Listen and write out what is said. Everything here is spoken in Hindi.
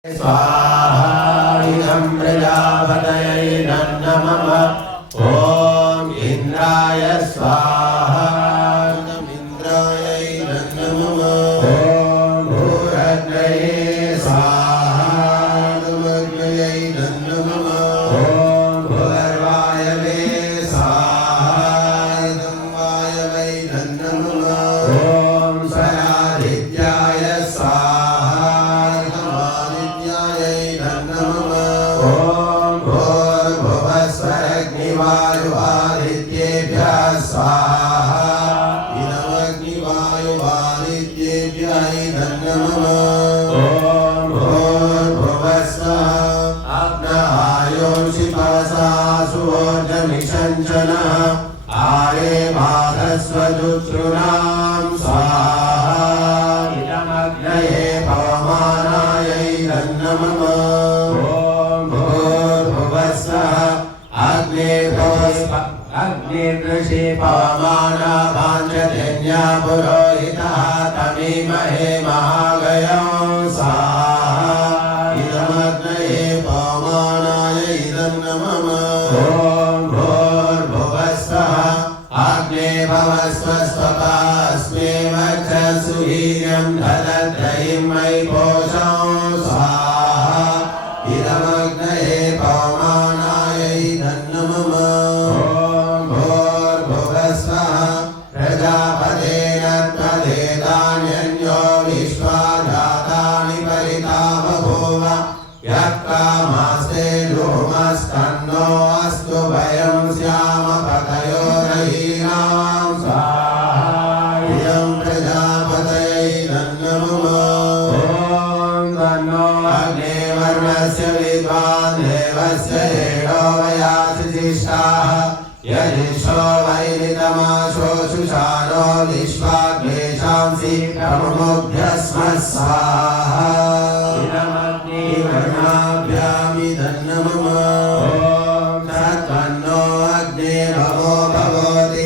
स्वाहा इदं प्रजापतये नमः। ॐ इंद्राय स्वाहा इन्द्राय नमः। ॐ भूरग्नये स्वाहा अग्नये नमः। ॐ भूर्वायवे स्वाहा वायवे नमः। ॐ स्वरादित्याय स्वाहा वायुवादित्येभ्यः स्वाहा इदमग्निवायुवादित्येभ्यः नमः। ॐ भूर्भुवस्सुः अग्नहायोषिपसा सुवोर्जमिषञ्चनः आरे बाधस्वजुतॄणां स्वाहा इदमग्नये पवमानाय नमः। अग्निर्ऋषि पवमाना वाञ्छजन्या पुरोहितः तमीमहे महागयं स्वाहा इदमग्नये पवमानाय नमः। ॐ भूर्भुवस्सुः अग्ने भवस्वस्वपास्मे वक्षसु वीर्यं ददत्रयं मयि पोषं स्वाहा इदमग्नये पवमानाय नमः। प्रजापतेन त्वदेतान्यन्यो विश्वाजातानि परिता बभूव यः कामास्ते धूमस्तन्नो अस्तु वयं स्याम पतयोरहीनां स्वाहा इदं प्रजापतये नमः। ॐ तन्नो अग्ने वर्णस्य विद्वान् देवस्य हेडो वयासि जिष्ठाः यदिशो वैरितमाशोषुषारो विश्वाग्नेशांसि प्रमुभ्यस्म स्वाहा इदमग्निवर्णाभ्यामिदं नमः। ॐ तत्त्वन्नो अग्निर्भवो भवति